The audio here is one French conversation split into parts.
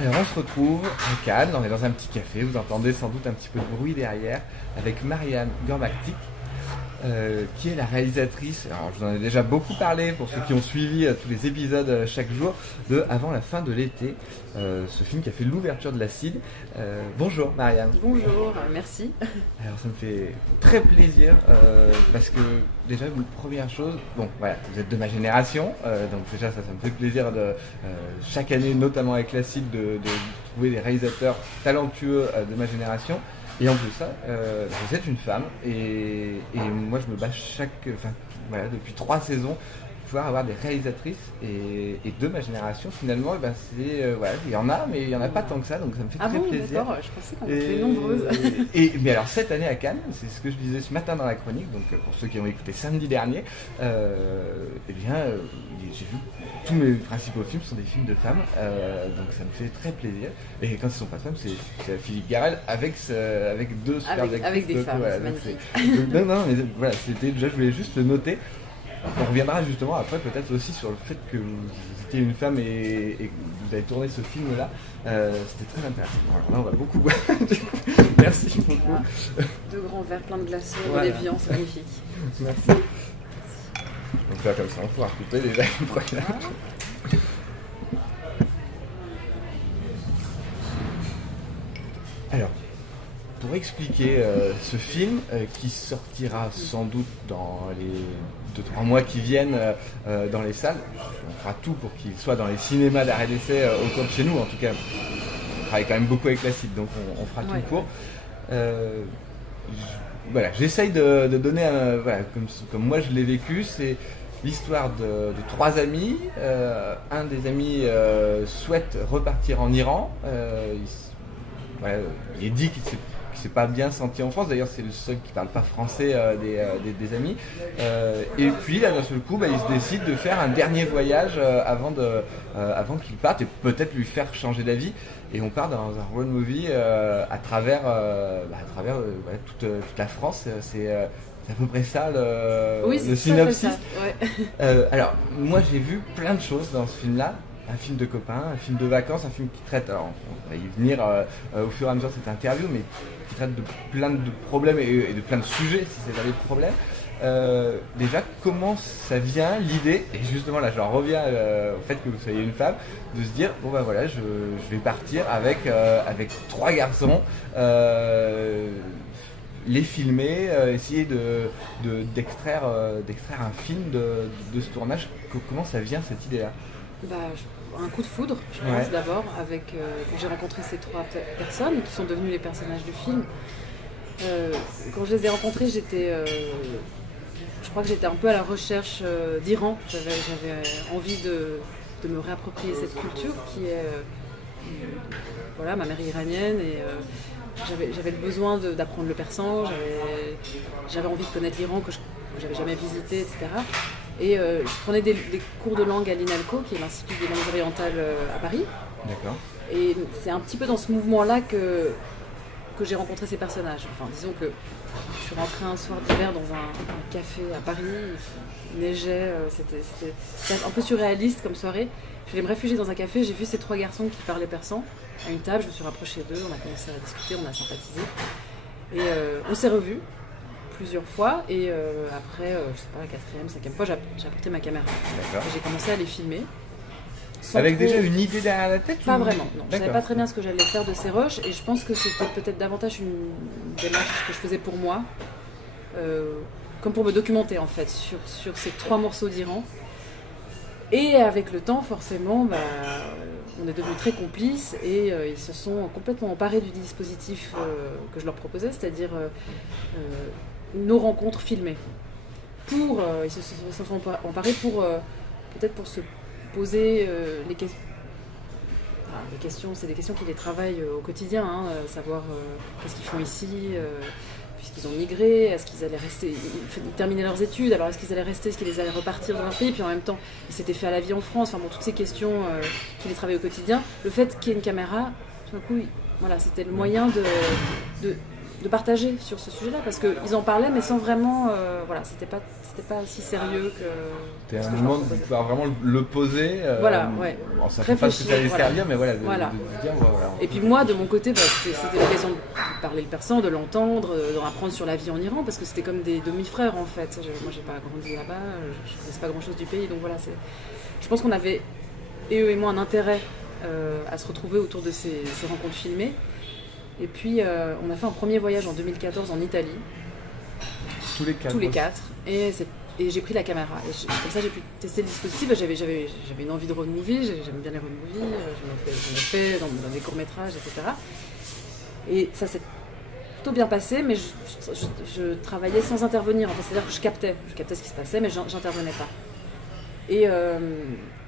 Alors on se retrouve à Cannes, on est dans un petit café, vous entendez sans doute un petit peu de bruit derrière, avec Marianne Gormactic, qui est la réalisatrice. Alors je vous en ai déjà beaucoup parlé pour ceux qui ont suivi tous les épisodes chaque jour de Avant la fin de l'été, ce film qui a fait l'ouverture de la CID. Bonjour Marianne. Bonjour, merci. Alors ça me fait très plaisir parce que déjà première chose, bon voilà, vous êtes de ma génération, donc déjà ça me fait plaisir de chaque année, notamment avec la CID, de trouver des réalisateurs talentueux de ma génération. Et en plus ça, vous êtes une femme et moi je me bats voilà, depuis 3 saisons pouvoir avoir des réalisatrices et de ma génération finalement, et ben c'est voilà, il y en a mais il y en a pas tant que ça, donc ça me fait très plaisir. D'accord, je pensais qu'on était nombreuses. Mais alors cette année à Cannes, c'est ce que je disais ce matin dans la chronique, donc pour ceux qui ont écouté samedi dernier, j'ai vu tous mes principaux films sont des films de femmes, donc ça me fait très plaisir. Et quand ce sont pas de femmes, c'est Philippe Garrel avec deux super actrices. Avec des femmes, voilà, c'est magnifique. Non, mais voilà, c'était déjà, je voulais juste le noter. On reviendra justement après peut-être aussi sur le fait que vous étiez une femme et que vous avez tourné ce film-là. C'était très intéressant. Alors là, on va beaucoup boire. Merci beaucoup. Voilà. 2 grands verres pleins de glaçons, voilà. de l'évian, c'est magnifique. Merci. Donc là, comme ça, on va pouvoir couper déjà une première. Alors, pour expliquer ce film qui sortira sans doute dans les 2-3 mois qui viennent dans les salles, on fera tout pour qu'il soit dans les cinémas d'arrêt d'essai autour de chez nous. En tout cas, on travaille quand même beaucoup avec la CID, donc on fera tout court. Voilà, j'essaye de donner voilà, comme moi je l'ai vécu, c'est l'histoire de 3 amis. Un des amis souhaite repartir en Iran. Il est dit qu'il s'est pas bien senti en France. D'ailleurs, c'est le seul qui parle pas français des amis. Et puis là, d'un seul coup, il se décide de faire un dernier voyage avant qu'il parte et peut-être lui faire changer d'avis. Et on part dans un road movie à travers toute la France. C'est à peu près ça le synopsis. Ouais. Alors, moi, j'ai vu plein de choses dans ce film-là. Un film de copains, un film de vacances, un film qui traite, alors on va y venir au fur et à mesure de cette interview, mais qui traite de plein de problèmes et de plein de sujets, si c'est pas des problèmes. Déjà, comment ça vient l'idée, et justement là, j'en reviens au fait que vous soyez une femme, de se dire, bon ben voilà, je vais partir avec 3 garçons, les filmer, essayer d'extraire un film de ce tournage. Comment ça vient cette idée-là? Un coup de foudre, je pense, d'abord, quand j'ai rencontré ces 3 personnes qui sont devenues les personnages du film. Quand je les ai rencontrés, je crois que j'étais un peu à la recherche d'Iran. J'avais envie de me réapproprier cette culture qui est voilà, ma mère est iranienne et j'avais le besoin d'apprendre le persan, j'avais envie de connaître l'Iran que j'avais jamais visité, etc. Et je prenais des cours de langue à l'INALCO, qui est l'Institut des langues orientales à Paris. D'accord. Et c'est un petit peu dans ce mouvement-là que j'ai rencontré ces personnages. Enfin, disons que je suis rentrée un soir d'hiver dans un café à Paris, il neigeait, c'était un peu surréaliste comme soirée. Je voulais me réfugier dans un café, j'ai vu ces 3 garçons qui parlaient persan à une table, je me suis rapprochée d'eux, on a commencé à discuter, on a sympathisé. Et on s'est revus plusieurs fois et après, je sais pas, la 4e, 5e fois, j'ai apporté ma caméra. D'accord. Et j'ai commencé à les filmer. Avec déjà une idée derrière la tête? Pas vraiment, non. Je savais pas très bien ce que j'allais faire de ces rushs et je pense que c'était peut-être davantage une démarche que je faisais pour moi, comme pour me documenter en fait sur ces 3 morceaux d'Iran. Et avec le temps, forcément, on est devenus très complices et ils se sont complètement emparés du dispositif que je leur proposais, c'est-à-dire nos rencontres filmées. Ils se sont emparés peut-être pour se poser les questions. Les questions, c'est des questions qui les travaillent au quotidien, savoir qu'est-ce qu'ils font ici, puisqu'ils ont migré, est-ce qu'ils allaient rester, ils terminaient leurs études, alors est-ce qu'ils allaient rester, est-ce qu'ils allaient repartir dans leur pays, puis en même temps, ils s'étaient fait à la vie en France, enfin bon, toutes ces questions qui les travaillent au quotidien. Le fait qu'il y ait une caméra, tout d'un coup, voilà, c'était le moyen de partager sur ce sujet-là, parce qu'ils en parlaient, mais sans vraiment, voilà, c'était pas si sérieux que. C'était un moment de pouvoir vraiment le poser. Voilà, ouais. On savait pas ce que ça allait servir, mais voilà, de dire, voilà. Et puis moi, de mon côté, c'était l'occasion de parler le persan, de l'entendre, d'en apprendre sur la vie en Iran, parce que c'était comme des demi-frères en fait. Moi, j'ai pas grandi là-bas, je connaissais pas grand-chose du pays, donc voilà, je pense qu'on avait, et eux et moi, un intérêt à se retrouver autour de ces rencontres filmées. Et puis, on a fait un premier voyage en 2014 en Italie. Tous les quatre. Et j'ai pris la caméra. Et comme ça, j'ai pu tester le dispositif. J'avais une envie de road movie. J'aime bien les road movies. J'en ai fait dans des courts-métrages, etc. Et ça s'est plutôt bien passé, mais je travaillais sans intervenir. Enfin, c'est-à-dire que je captais ce qui se passait, mais j'intervenais pas. Et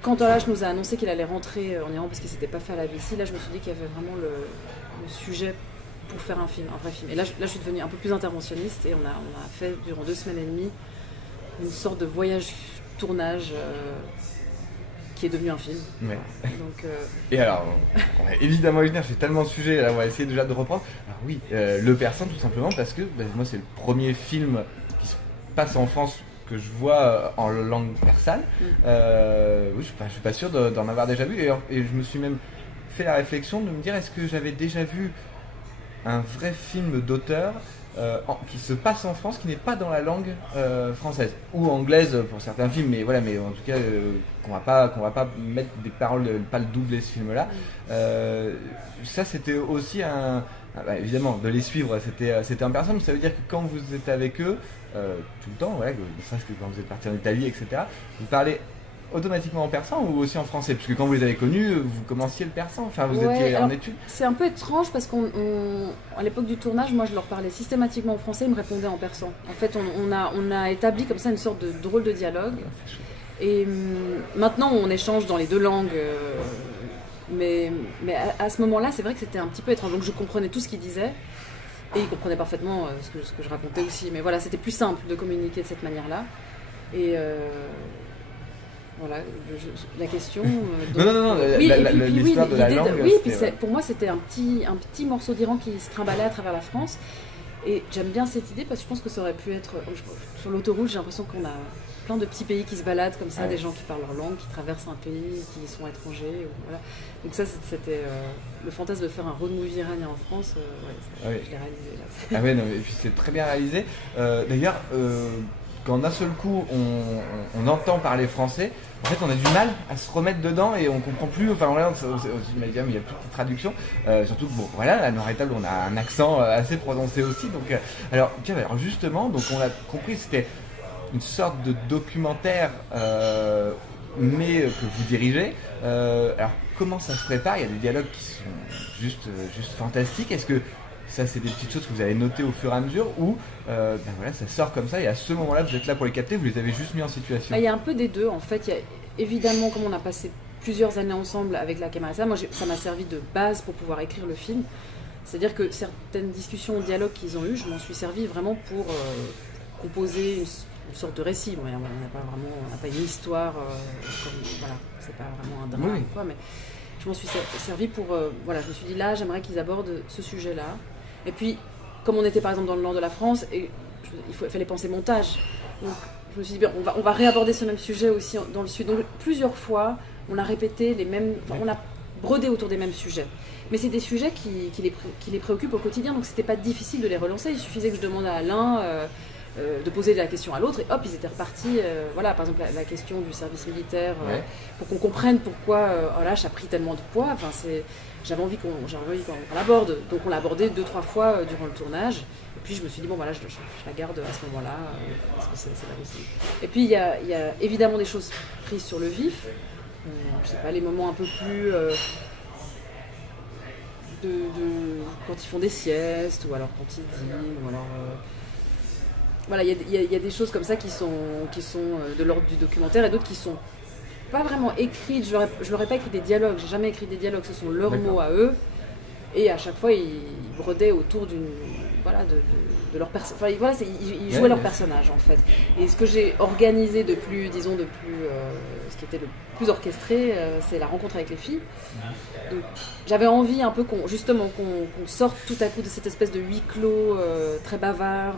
quand Olash nous a annoncé qu'il allait rentrer en Iran parce qu'il s'était pas fait à la vie ici, là, je me suis dit qu'il y avait vraiment le sujet pour faire un vrai film. Et là, je suis devenue un peu plus interventionniste et on a fait durant 2 semaines et demie une sorte de voyage-tournage qui est devenu un film. Ouais. Donc, Et alors, on va évidemment y venir, j'ai tellement de sujets, là, on va essayer déjà de reprendre. Alors oui, Le Persan, tout simplement parce que moi c'est le premier film qui se passe en France que je vois en langue persane. Oui, je suis pas sûr d'en avoir déjà vu et je me suis même fait la réflexion de me dire est-ce que j'avais déjà vu un vrai film d'auteur qui se passe en France, qui n'est pas dans la langue française ou anglaise pour certains films, mais voilà, mais en tout cas qu'on va pas mettre des paroles, pas le doubler ce film-là. Ça, c'était aussi évidemment de les suivre, c'était en personne, mais ça veut dire que quand vous êtes avec eux tout le temps, ouais, ça c'est que quand vous êtes parti en Italie, etc. Vous parlez automatiquement en persan ou aussi en français? Parce que quand vous les avez connus, vous commenciez le persan, enfin vous étiez en études. C'est un peu étrange parce qu'à l'époque du tournage, moi je leur parlais systématiquement en français, ils me répondaient en persan. En fait, on a établi comme ça une sorte de drôle de dialogue. Et maintenant on échange dans les 2 langues. Mais à ce moment-là, c'est vrai que c'était un petit peu étrange. Donc je comprenais tout ce qu'ils disaient. Et ils comprenaient parfaitement ce que je racontais aussi. Mais voilà, c'était plus simple de communiquer de cette manière-là. Et voilà, la question. Non, l'histoire de la langue. Oui, puis pour moi, c'était un petit morceau d'Iran qui se trimballait à travers la France. Et j'aime bien cette idée parce que je pense que ça aurait pu être. Sur l'autoroute, j'ai l'impression qu'on a plein de petits pays qui se baladent comme ça, des gens qui parlent leur langue, qui traversent un pays, qui sont étrangers. Voilà. Donc ça, c'était le fantasme de faire un road movie iranien en France. Je l'ai réalisé là. Ah ouais, non, et puis c'est très bien réalisé. D'ailleurs, quand d'un seul coup on entend parler français, en fait on a du mal à se remettre dedans et on comprend plus. Enfin, on il y a plus de traduction. Surtout que bon, voilà, à Noir et Table, on a un accent assez prononcé aussi. Donc, alors justement, donc on a compris, c'était une sorte de documentaire, mais que vous dirigez. Alors comment ça se prépare? Il y a des dialogues qui sont juste fantastiques. Est-ce que ça, c'est des petites choses que vous avez notées au fur et à mesure ou voilà, ça sort comme ça et à ce moment-là, vous êtes là pour les capter, vous les avez juste mis en situation? Il y a un peu des deux. En fait, il y a, évidemment, comme on a passé plusieurs années ensemble avec la caméra, ça m'a servi de base pour pouvoir écrire le film. C'est-à-dire que certaines discussions ou dialogues qu'ils ont eu, je m'en suis servi vraiment pour composer une sorte de récit. Bon, on n'a pas une histoire, voilà, c'est pas vraiment un drame ou quoi, mais je m'en suis servi pour, voilà, je me suis dit là, j'aimerais qu'ils abordent ce sujet-là. Et puis, comme on était par exemple dans le nord de la France, il fallait penser montage. Donc, je me suis dit, bien, on va réaborder ce même sujet aussi dans le sud. Donc, plusieurs fois, on a répété les mêmes, on a brodé autour des mêmes sujets. Mais c'est des sujets qui les préoccupent au quotidien, donc c'était pas difficile de les relancer. Il suffisait que je demande à l'un de poser la question à l'autre et hop, ils étaient repartis. Voilà, par exemple, la question du service militaire, pour qu'on comprenne pourquoi Olash a pris tellement de poids. Enfin, j'avais envie qu'on l'aborde, donc on l'a abordé 2-3 fois durant le tournage. Et puis je me suis dit, bon voilà, je la garde à ce moment-là, parce que c'est pas possible. Et puis il y a évidemment des choses prises sur le vif, je sais pas, les moments un peu plus quand ils font des siestes, ou alors quand ils dînent, ou alors voilà, il y a des choses comme ça qui sont de l'ordre du documentaire et d'autres qui sont pas vraiment écrites. Je leur ai pas écrit des dialogues, j'ai jamais écrit des dialogues, ce sont leurs mots à eux, et à chaque fois ils brodaient autour de leur personnage. Enfin, voilà, ils jouaient leur personnage en fait. Et ce que j'ai organisé ce qui était le plus orchestré, c'est la rencontre avec les filles. Donc, j'avais envie un peu qu'on sorte tout à coup de cette espèce de huis clos très bavard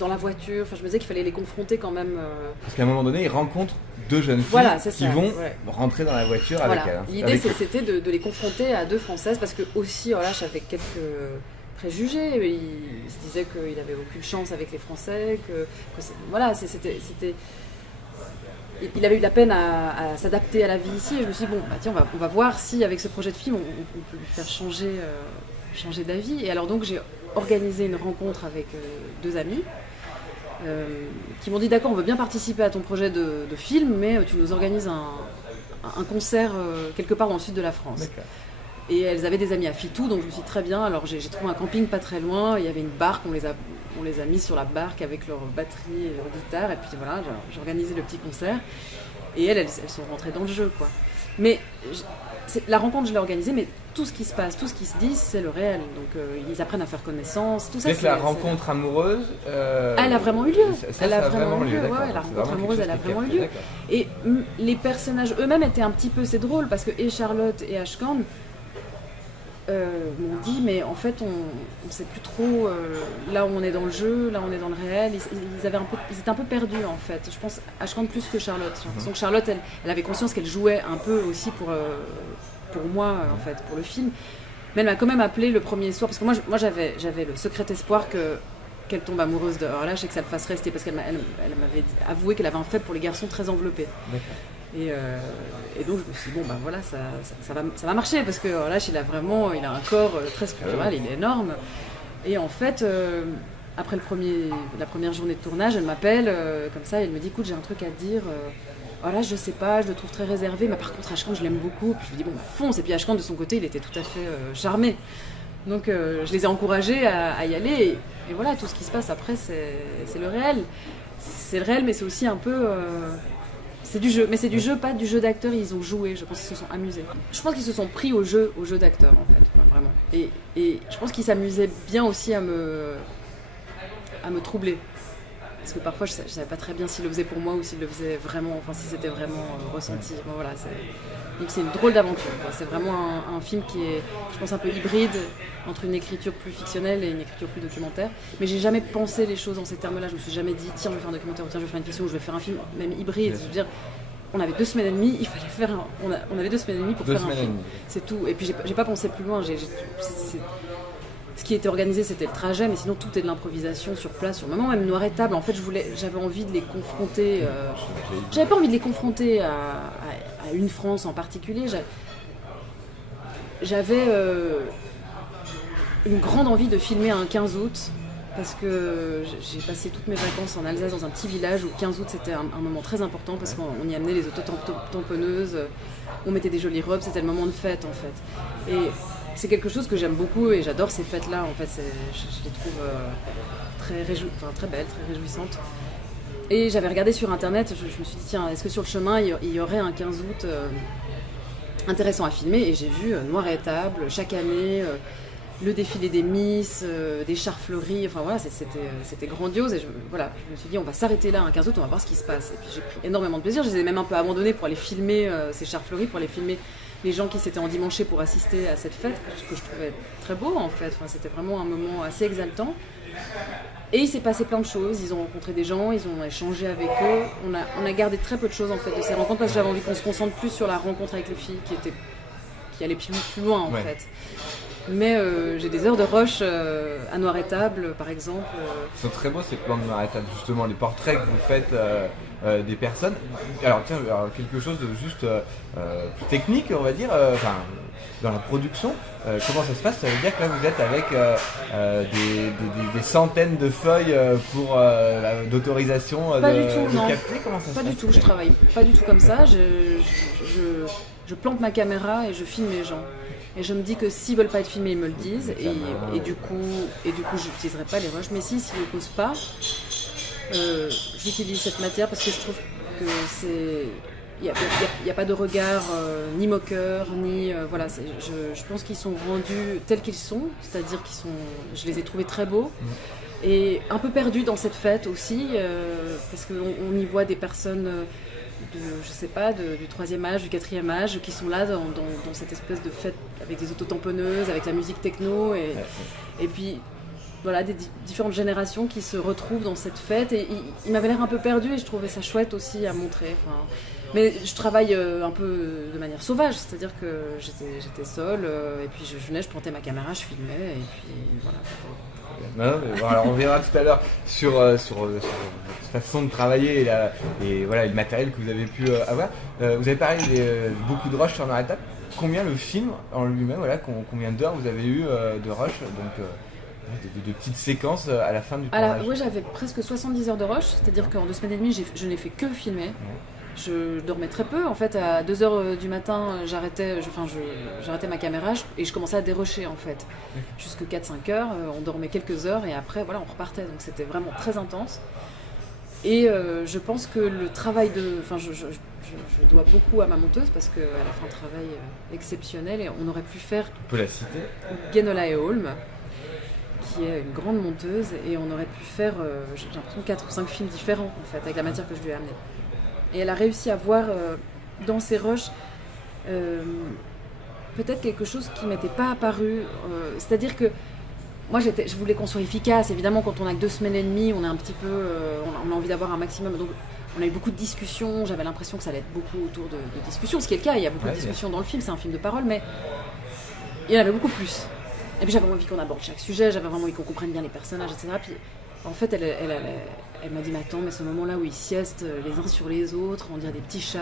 dans la voiture. Enfin, je me disais qu'il fallait les confronter quand même. Parce qu'à un moment donné, ils rencontrent deux jeunes filles qui vont rentrer dans la voiture avec elles. L'idée, c'était de les confronter à deux Françaises parce que aussi, j'avais quelques préjugés. Il se disait qu'il n'avait aucune chance avec les Français, c'était... Il avait eu de la peine à s'adapter à la vie ici. Et je me suis dit, tiens, on va voir si avec ce projet de film, on peut lui faire changer d'avis. Et alors donc, j'ai organisé une rencontre avec deux amis qui m'ont dit, d'accord, on veut bien participer à ton projet de film, mais tu nous organises un concert quelque part dans le sud de la France. D'accord. Et elles avaient des amis à Fitou, donc je me suis dit très bien. Alors j'ai trouvé un camping pas très loin, il y avait une barque, on les a mis sur la barque avec leur batterie et leur guitare, et puis voilà, j'ai organisé le petit concert. Et elles sont rentrées dans le jeu, quoi. Mais la rencontre, je l'ai organisée, mais tout ce qui se passe, tout ce qui se dit, c'est le réel. Donc ils apprennent à faire connaissance, tout ça. C'est la rencontre amoureuse. Elle a vraiment eu lieu. Elle a vraiment eu lieu. Ouais, la rencontre amoureuse, elle a vraiment eu lieu. Et les personnages eux-mêmes étaient un petit peu, c'est drôle, parce que et Charlotte et Ashkan m'ont dit, mais en fait, on ne sait plus trop là où on est dans le jeu, là où on est dans le réel. Ils étaient un peu perdus, en fait. Je pense, Ashkan plus que Charlotte. J'ai l'impression que Charlotte, elle avait conscience qu'elle jouait un peu aussi pour moi, en fait, pour le film. Mais elle m'a quand même appelé le premier soir, parce que moi j'avais le secret espoir qu'elle tombe amoureuse de Orlash et que ça le fasse rester, parce qu'elle m'avait avoué qu'elle avait un faible pour les garçons très enveloppés. D'accord. Et donc je me suis dit, ça va marcher, parce que Orlash, il a un corps très sculptural, il est énorme. Et en fait, après la première journée de tournage, elle m'appelle comme ça, et elle me dit, écoute, j'ai un truc à te dire. Orlash, je sais pas, je le trouve très réservé, mais par contre Ashkan, je l'aime beaucoup. Puis je lui dis, fonce. Et puis Ashkan, de son côté, il était tout à fait charmé. Donc je les ai encouragés à y aller. Et voilà, tout ce qui se passe après, c'est le réel. C'est le réel, mais c'est aussi un peu... c'est du jeu, mais c'est du jeu, pas du jeu d'acteurs. Ils ont joué, je pense qu'ils se sont amusés. Je pense qu'ils se sont pris au jeu d'acteurs, en fait, vraiment. Et je pense qu'ils s'amusaient bien aussi à me troubler. Parce que parfois, je ne savais pas très bien s'il le faisait pour moi ou s'il le faisait vraiment, enfin si c'était vraiment ressenti. Bon, voilà, donc c'est une drôle d'aventure. C'est vraiment un film qui est, je pense, un peu hybride entre une écriture plus fictionnelle et une écriture plus documentaire. Mais j'ai jamais pensé les choses en ces termes-là. Je me suis jamais dit, tiens, je vais faire un documentaire, ou tiens, je vais faire une fiction, ou je vais faire un film, même hybride. Je veux dire, on avait 2 semaines et demie, il fallait faire on avait 2 semaines et demie pour faire un film. C'est tout. Et puis j'ai pas pensé plus loin. Ce qui était organisé, c'était le trajet, mais sinon tout est de l'improvisation sur place, sur le moment. Même Noir et Table, en fait, j'avais envie de les confronter. J'avais pas envie de les confronter à une France en particulier. J'avais une grande envie de filmer un 15 août, parce que j'ai passé toutes mes vacances en Alsace dans un petit village où 15 août c'était un moment très important, parce qu'on y amenait les autotamponneuses, on mettait des jolies robes, c'était le moment de fête en fait. Et c'est quelque chose que j'aime beaucoup et j'adore ces fêtes-là, en fait, je les trouve très belles, très réjouissantes. Et j'avais regardé sur internet, je me suis dit, tiens, est-ce que sur le chemin il y aurait un 15 août intéressant à filmer, et j'ai vu Noir et Table, chaque année, le défilé des Miss, des chars fleuris, enfin voilà, c'était grandiose, et je me suis dit, on va s'arrêter là un 15 août, on va voir ce qui se passe. Et puis j'ai pris énormément de plaisir, je les ai même un peu abandonnés pour aller filmer ces chars fleuris, pour aller filmer les gens qui s'étaient endimanchés pour assister à cette fête, que je trouvais très beau en fait. Enfin, c'était vraiment un moment assez exaltant. Et il s'est passé plein de choses, ils ont rencontré des gens, ils ont échangé avec eux. On a gardé très peu de choses en fait de ces rencontres, parce que j'avais envie qu'on se concentre plus sur la rencontre avec les filles qui allait plus loin en fait. Mais j'ai des heures de rush à Noir et Table par exemple. Ils sont très beaux ces plans de Noir et Table, justement, les portraits que vous faites des personnes. Alors tiens, quelque chose de juste plus technique, on va dire, dans la production. Comment ça se passe? Ça veut dire que là vous êtes avec des centaines de feuilles d'autorisation de capter? Comment ça se passe? Pas du tout, je travaille pas du tout comme ça. Je plante ma caméra et je filme les gens. Et je me dis que s'ils veulent pas être filmés, ils me le disent. Et du coup, j'utiliserai pas les rushs. Mais s'ils ne posent pas, j'utilise cette matière parce que je trouve que il y a pas de regard ni moqueur, ni voilà. Je pense qu'ils sont rendus tels qu'ils sont, c'est-à-dire je les ai trouvés très beaux. Et un peu perdus dans cette fête aussi, parce qu'on y voit des personnes je sais pas, du 3e âge, du 4e âge, qui sont là dans cette espèce de fête avec des autotamponneuses, avec la musique techno, et puis voilà, des différentes générations qui se retrouvent dans cette fête. Et il m'avait l'air un peu perdu et je trouvais ça chouette aussi à montrer. Mais je travaille un peu de manière sauvage, c'est-à-dire que j'étais seule, et puis je venais, je prenais ma caméra, je filmais, et puis voilà. Non, mais bon, alors on verra tout à l'heure sur votre façon de travailler et voilà, le matériel que vous avez pu avoir. Vous avez parlé beaucoup de rush sur leur étape. Combien le film en lui-même, voilà, combien d'heures vous avez eu de rush, donc de petites séquences à la fin du tournage? Alors oui, j'avais presque 70 heures de rush, c'est-à-dire qu'en 2 semaines et demie, je n'ai fait que filmer. Je dormais très peu. En fait, à 2h du matin, j'arrêtais ma caméra et je commençais à dérocher en fait. Jusque 4-5 heures, on dormait quelques heures et après, voilà, on repartait. Donc c'était vraiment très intense. Et je pense que le travail je dois beaucoup à ma monteuse parce qu'elle a fait un travail exceptionnel et on aurait pu faire... On peut la citer. Guénola et Holm, qui est une grande monteuse, et on aurait pu faire, j'ai l'impression, 4 ou 5 films différents en fait, avec la matière que je lui ai amenée. Et elle a réussi à voir dans ses rushs peut-être quelque chose qui ne m'était pas apparu. C'est-à-dire que moi, je voulais qu'on soit efficace. Évidemment, quand on n'a que 2 semaines et demie, on est un petit peu, on a envie d'avoir un maximum. Donc, on a eu beaucoup de discussions. J'avais l'impression que ça allait être beaucoup autour de discussions, ce qui est le cas. Il y a beaucoup de discussions dans le film. C'est un film de parole, mais il y en avait beaucoup plus. Et puis, j'avais envie qu'on aborde chaque sujet. J'avais vraiment envie qu'on comprenne bien les personnages, etc. Puis, en fait, elle m'a dit, mais attends, mais ce moment-là où ils siestent les uns sur les autres, on dirait des petits chats,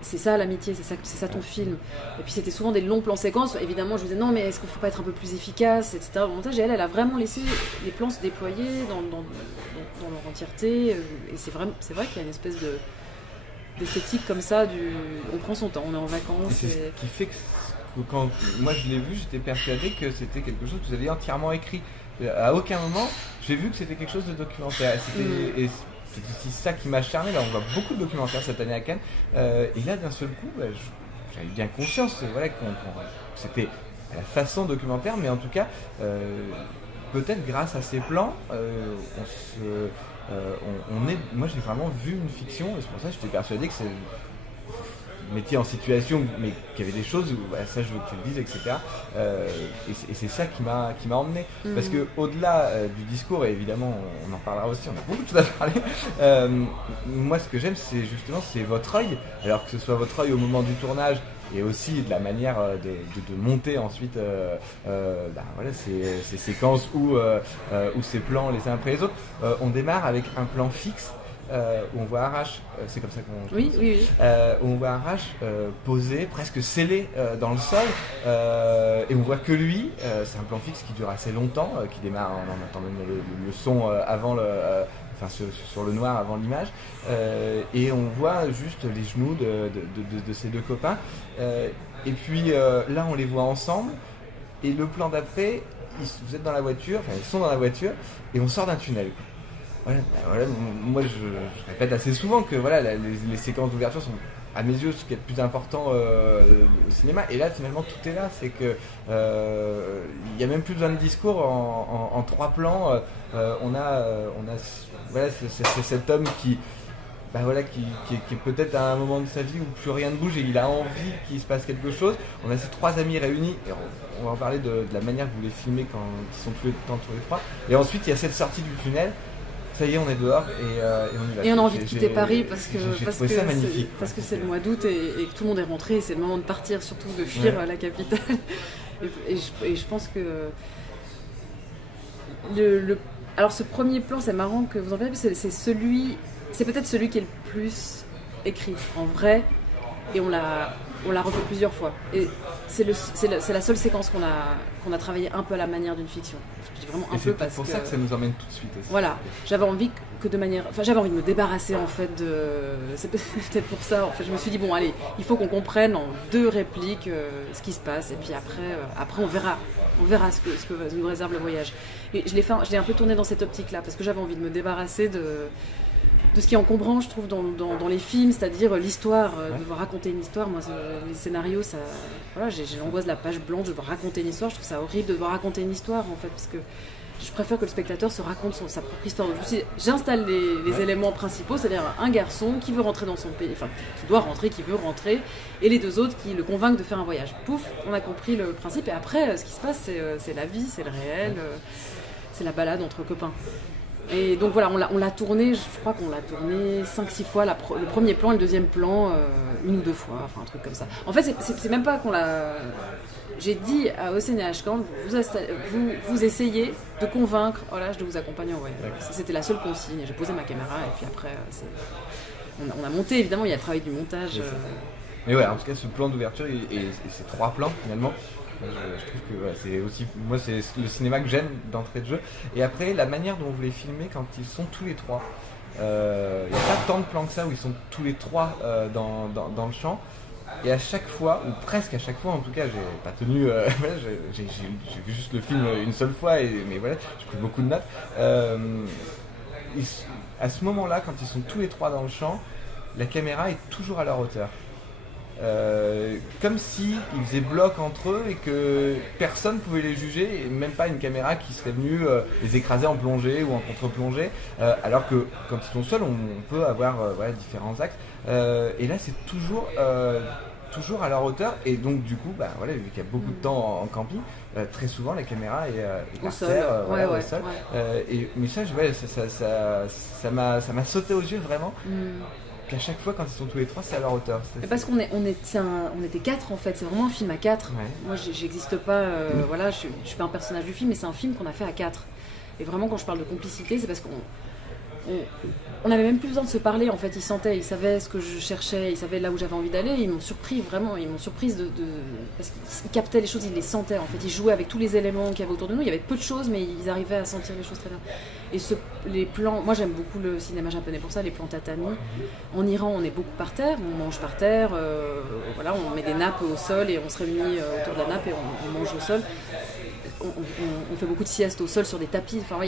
c'est ça l'amitié, c'est ça ton film. Et puis c'était souvent des longs plans séquences. Évidemment, je me disais, non, mais est-ce qu'il ne faut pas être un peu plus efficace, etc. Au montage, et elle a vraiment laissé les plans se déployer dans leur entièreté. Et c'est vrai qu'il y a une espèce d'esthétique comme ça, on prend son temps, on est en vacances. Et c'est ce qui fait que quand moi je l'ai vu, j'étais persuadé que c'était quelque chose que vous aviez entièrement écrit. À aucun moment, j'ai vu que c'était quelque chose de documentaire. Et c'est ça qui m'a charmé. Là, on voit beaucoup de documentaires cette année à Cannes. Et là, d'un seul coup, j'avais bien conscience que c'était à la façon documentaire, mais en tout cas, peut-être grâce à ces plans, moi, j'ai vraiment vu une fiction. Et c'est pour ça que j'étais persuadé que c'est mettiez en situation, mais qu'il y avait des choses où ça je veux que tu le dises, etc. Et c'est ça qui m'a emmené. Parce que au-delà du discours, et évidemment on en parlera aussi, on a beaucoup de choses à parler, moi ce que j'aime c'est votre œil, alors que ce soit votre œil au moment du tournage et aussi de la manière de monter ensuite voilà, ces séquences ou ces plans les uns après les autres. On démarre avec un plan fixe où on voit Arash, c'est comme ça qu'on... Oui. Où on voit Arash posé, presque scellé dans le sol, et on voit que lui, c'est un plan fixe qui dure assez longtemps, qui démarre, on entend même le son avant sur le noir avant l'image, et on voit juste les genoux de ces deux copains, et puis là on les voit ensemble, et le plan d'après, vous êtes dans la voiture, enfin ils sont dans la voiture, et on sort d'un tunnel. Voilà, moi je répète assez souvent que voilà, les séquences d'ouverture sont à mes yeux ce qui est le plus important au cinéma, et là finalement tout est là, c'est que il n'y a même plus besoin de discours en 3 plans, on a voilà, c'est cet homme qui est peut-être à un moment de sa vie où plus rien ne bouge et il a envie qu'il se passe quelque chose. On a ces 3 amis réunis, et on va en parler de la manière que vous les filmez quand ils sont tous les 3, et ensuite il y a cette sortie du tunnel. Ça y est, on est dehors et on y va. Et on a envie de quitter Paris parce que c'est le mois d'août et que tout le monde est rentré et c'est le moment de partir, surtout de fuir la capitale. Et je pense que alors ce premier plan, c'est marrant que vous en parlez, c'est peut-être celui qui est le plus écrit en vrai, et on l'a refait plusieurs fois. Et c'est la seule séquence qu'on a travaillé un peu à la manière d'une fiction. Je dis vraiment un peu parce que... C'est pour ça que ça nous emmène tout de suite aussi. Voilà, j'avais envie de me débarrasser en fait de... C'est peut-être pour ça, en fait, je me suis dit, bon allez, il faut qu'on comprenne en 2 répliques ce qui se passe, et puis après on verra ce que nous réserve le voyage. Et je l'ai un peu tourné dans cette optique-là, parce que j'avais envie de me débarrasser de de ce qui est encombrant, je trouve, dans les films, c'est-à-dire l'histoire, devoir raconter une histoire. Moi, les scénarios, ça, voilà, j'ai l'angoisse de la page blanche, de devoir raconter une histoire. Je trouve ça horrible de devoir raconter une histoire, en fait, parce que je préfère que le spectateur se raconte sa propre histoire. Donc, j'installe les éléments principaux, c'est-à-dire un garçon qui veut rentrer dans son pays, enfin, qui doit rentrer, qui veut rentrer, et les deux autres qui le convainquent de faire un voyage. Pouf, on a compris le principe, et après, ce qui se passe, c'est la vie, c'est le réel, c'est la balade entre copains. Et donc voilà, on l'a tourné, je crois qu'on l'a tourné 5-6 fois, le premier plan et le deuxième plan, une ou deux fois, enfin un truc comme ça. En fait, c'est même pas qu'on l'a... J'ai dit à Hossein et Ashkan, vous essayez de convaincre Olaj de vous accompagner en voyage. C'était la seule consigne. J'ai posé ma caméra et puis après, on a monté, évidemment, il y a le travail du montage. Mais ouais, en tout cas, ce plan d'ouverture et ces 3 plans, finalement, je trouve que c'est aussi, moi, c'est le cinéma que j'aime d'entrée de jeu. Et après, la manière dont vous les filmez quand ils sont tous les 3. Il n'y a pas tant de plans que ça où ils sont tous les 3 dans le champ. Et à chaque fois, ou presque à chaque fois, en tout cas, j'ai pas tenu. J'ai vu juste le film une seule fois, mais voilà, j'ai pris beaucoup de notes. À ce moment-là, quand ils sont tous les 3 dans le champ, la caméra est toujours à leur hauteur. Comme si ils faisaient bloc entre eux et que personne ne pouvait les juger, et même pas une caméra qui serait venue les écraser en plongée ou en contre-plongée, alors que quand ils sont seuls, on peut avoir différents axes. Et là, c'est toujours à leur hauteur, et donc du coup, vu qu'il y a beaucoup de temps en camping, très souvent la caméra est par terre, au sol. Mais ça m'a sauté aux yeux vraiment. Qu'à chaque fois, quand ils sont tous les 3, c'est à leur hauteur. Parce qu'on était 4 en fait, c'est vraiment un film à 4. Ouais. Moi, j'existe pas, je suis pas un personnage du film, mais c'est un film qu'on a fait à 4. Et vraiment, quand je parle de complicité, c'est parce qu'on n'avait même plus besoin de se parler. En fait, ils sentaient, ils savaient ce que je cherchais, ils savaient là où j'avais envie d'aller. Ils m'ont surprise parce qu'ils captaient les choses, ils les sentaient. En fait, ils jouaient avec tous les éléments qu'il y avait autour de nous. Il y avait peu de choses, mais ils arrivaient à sentir les choses très bien. Et les plans, moi j'aime beaucoup le cinéma japonais pour ça, les plans tatami. En Iran, on est beaucoup par terre, on mange par terre, on met des nappes au sol et on se réunit autour de la nappe et on mange au sol. On fait beaucoup de siestes au sol sur des tapis, enfin,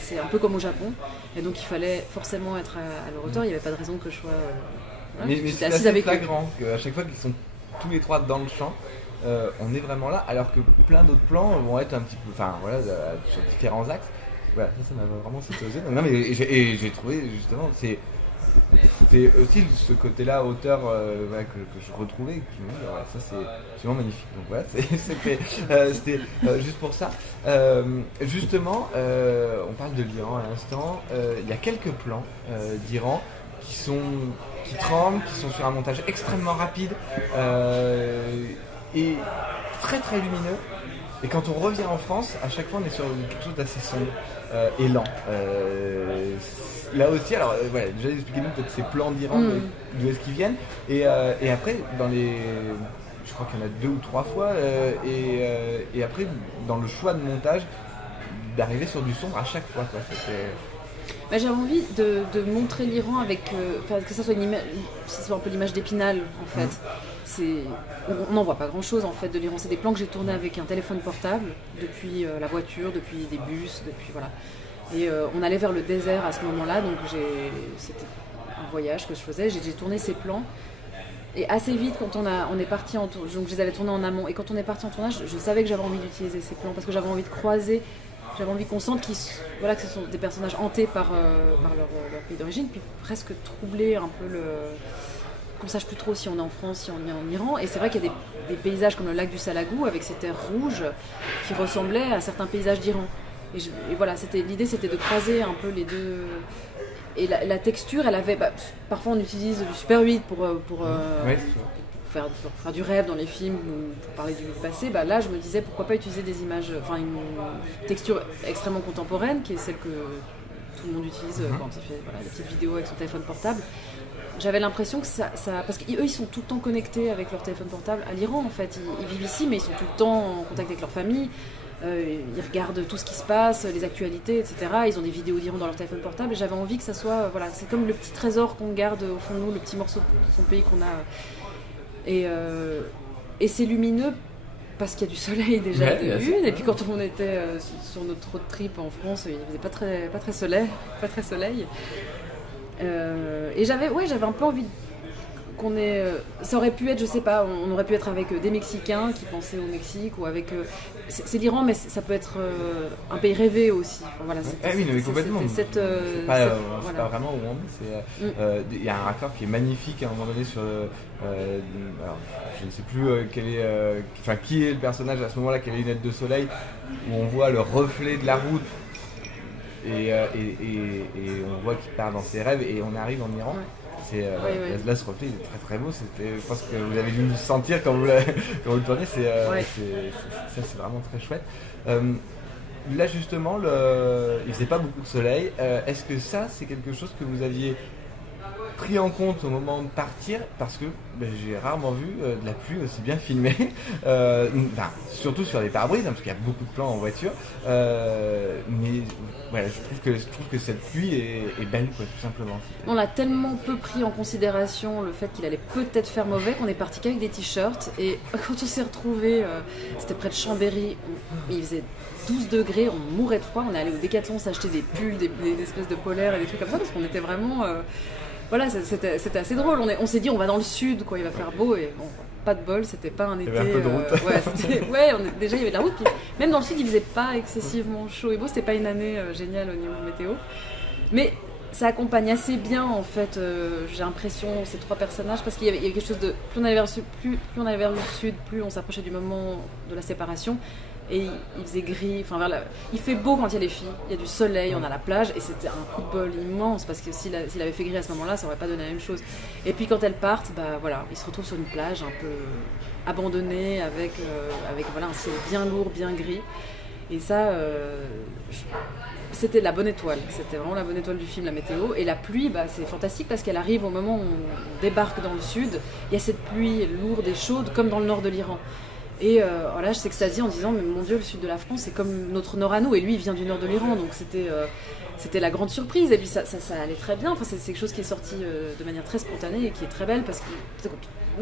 c'est un peu comme au Japon. Et donc il fallait forcément être à leur hauteur, il n'y avait pas de raison que je sois mais c'est assez flagrant qu'à chaque fois qu'ils sont tous les 3 dans le champ, on est vraiment là, alors que plein d'autres plans vont être un petit peu, sur différents axes. Voilà, ça m'a vraiment sauté aux yeux. Non, mais j'ai trouvé justement, c'est aussi ce côté-là hauteur que je retrouvais, et que je me dis, ça c'est vraiment magnifique. Donc voilà, c'était juste pour ça. Justement, on parle de l'Iran à l'instant. Il y a quelques plans d'Iran qui tremblent, qui sont sur un montage extrêmement rapide et très très lumineux. Et quand on revient en France, à chaque fois on est sur quelque chose d'assez sombre et lent. Là aussi, alors déjà expliquez-nous peut-être ces plans d'Iran, d'où est-ce qu'ils viennent. Et après, je crois qu'il y en a 2 ou 3 fois, et après, dans le choix de montage, d'arriver sur du sombre à chaque fois. Quoi. J'avais envie de montrer l'Iran avec, que ça soit un peu l'image d'Épinal en fait. On n'en voit pas grand chose en fait de l'Iran, c'est des plans que j'ai tournés avec un téléphone portable, depuis la voiture, depuis des bus, depuis voilà. Et on allait vers le désert à ce moment-là, donc c'était un voyage que je faisais, j'ai tourné ces plans. Et assez vite, quand on est parti en tournage, donc je les avais tournés en amont, et quand on est parti en tournage, je savais que j'avais envie d'utiliser ces plans, parce que j'avais envie de croiser, j'avais envie qu'on sente que ce sont des personnages hantés par leur pays d'origine, puis presque troubler un peu qu'on sache plus trop si on est en France, si on est en Iran. Et c'est vrai qu'il y a des paysages comme le lac du Salagou, avec ces terres rouges, qui ressemblaient à certains paysages d'Iran. Et voilà, l'idée c'était de croiser un peu les deux. Et la texture, elle avait. Parfois on utilise du Super 8 pour faire du rêve dans les films ou pour parler du passé. Là, je me disais pourquoi pas utiliser des images, une texture extrêmement contemporaine, qui est celle que tout le monde utilise quand il fait des petites vidéos avec son téléphone portable. J'avais l'impression que ça parce qu'eux ils sont tout le temps connectés avec leur téléphone portable à l'Iran en fait. Ils vivent ici mais ils sont tout le temps en contact avec leur famille. Ils regardent tout ce qui se passe, les actualités, etc. Ils ont des vidéos d'Iran dans leur téléphone portable et j'avais envie que ça soit, c'est comme le petit trésor qu'on garde au fond de nous, le petit morceau de son pays qu'on a. Et c'est lumineux parce qu'il y a du soleil déjà de une. Et puis quand on était sur notre road trip en France, il faisait pas très soleil. Et j'avais un peu envie qu'on ait. Ça aurait pu être, je sais pas, on aurait pu être avec des Mexicains qui pensaient au Mexique, ou avec. C'est l'Iran, mais ça peut être un pays rêvé aussi. Enfin, voilà, oui, mais complètement. C'est pas vraiment où on est. Il y a un raccord qui est magnifique à un moment donné sur. Alors, je ne sais plus qui est le personnage à ce moment-là qui a les lunettes de soleil, où on voit le reflet de la route. Et on voit qu'il part dans ses rêves et on arrive en Iran. Là, ce reflet il est très très beau. Je pense que vous avez dû le sentir quand vous le tournez. C'est vraiment très chouette. Là justement, il faisait pas beaucoup de soleil. Est-ce que ça c'est quelque chose que vous aviez pris en compte au moment de partir? Parce que j'ai rarement vu de la pluie aussi bien filmée, surtout sur les pare-brises, parce qu'il y a beaucoup de plans en voiture, mais voilà, je trouve que cette pluie est belle, quoi, tout simplement. On a tellement peu pris en considération le fait qu'il allait peut-être faire mauvais qu'on est parti qu'avec des t-shirts, et quand on s'est retrouvés, c'était près de Chambéry, il faisait 12 degrés, on mourait de froid, on est allé au Décathlon s'acheter des pulls, des espèces de polaires et des trucs comme ça, parce qu'on était vraiment... Voilà, c'était assez drôle. On s'est dit, on va dans le sud, quoi, il va faire beau, et bon, pas de bol, c'était pas un été. Il y avait un peu de route. Déjà il y avait de la route. Puis, même dans le sud, il faisait pas excessivement chaud et beau. C'était pas une année géniale au niveau météo, mais ça accompagne assez bien en fait. J'ai l'impression ces trois personnages, parce qu'il y avait quelque chose de plus on allait vers le sud, plus on s'approchait du moment de la séparation. Et il faisait gris, il fait beau quand il y a les filles, il y a du soleil, on a la plage, et c'était un coup de bol immense, parce que s'il avait fait gris à ce moment-là, ça aurait pas donné la même chose. Et puis quand elles partent, ils se retrouvent sur une plage un peu abandonnée, avec un ciel bien lourd, bien gris. Et ça, c'était la bonne étoile, c'était vraiment la bonne étoile du film, la météo. Et la pluie, c'est fantastique, parce qu'elle arrive au moment où on débarque dans le sud, il y a cette pluie lourde et chaude, comme dans le nord de l'Iran. Et là, je s'extasie en disant, mais mon Dieu, le sud de la France, c'est comme notre nord à nous. Et lui, il vient du nord de l'Iran, donc c'était la grande surprise. Et puis ça allait très bien. Enfin, c'est quelque chose qui est sorti de manière très spontanée et qui est très belle, parce que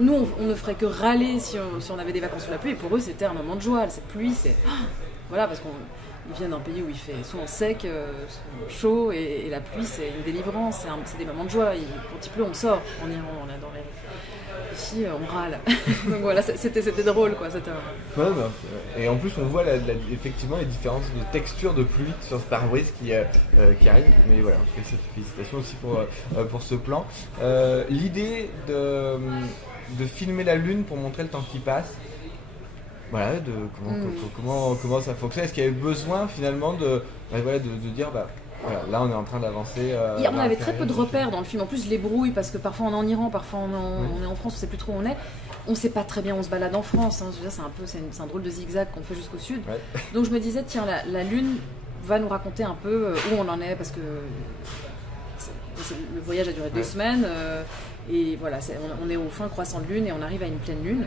nous, on ne ferait que râler si on avait des vacances sous la pluie. Et pour eux, c'était un moment de joie. Cette pluie, c'est... Voilà, parce qu'ils viennent d'un pays où il fait souvent sec, souvent chaud, et la pluie, c'est une délivrance. C'est des moments de joie. Quand il pleut, on sort en Iran, on est dans les... Ici, on râle. Donc voilà, c'était drôle, quoi. Et en plus, on voit effectivement les différences de texture de pluie sur ce pare-brise qui arrive. Mais voilà, félicitations aussi pour ce plan. L'idée de filmer la lune pour montrer le temps qui passe. Voilà, comment ça fonctionne. Est-ce qu'il y avait besoin finalement de dire voilà, là on est en train d'avancer. On avait très peu de repères dans le film. En plus, les brouilles, parce que parfois on est en Iran, parfois on est en France, on ne sait plus trop où on est. On ne sait pas très bien, on se balade en France. Hein. Je veux dire, c'est un drôle de zigzag qu'on fait jusqu'au sud. Ouais. Donc je me disais, tiens, la Lune va nous raconter un peu où on en est, parce que le voyage a duré 2 semaines. Et voilà, on est au fin croissant de Lune et on arrive à une pleine Lune.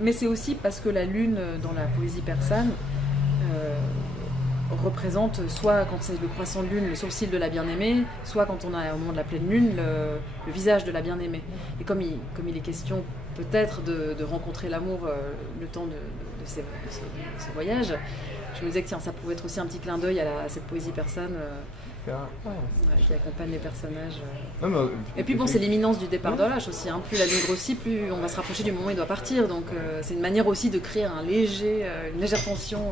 Mais c'est aussi parce que la Lune, dans la poésie persane, représente soit quand c'est le croissant de lune, le sourcil de la bien-aimée, soit quand on a au moment de la pleine lune, le visage de la bien-aimée. Et comme il est question peut-être de rencontrer l'amour le temps de ces voyages, je me disais que tiens, ça pouvait être aussi un petit clin d'œil à cette poésie persane qui accompagne les personnages. Et puis bon, c'est l'imminence du départ de l'âge aussi. Hein. Plus la lune grossit, plus on va se rapprocher du moment où il doit partir. Donc c'est une manière aussi de créer une légère tension.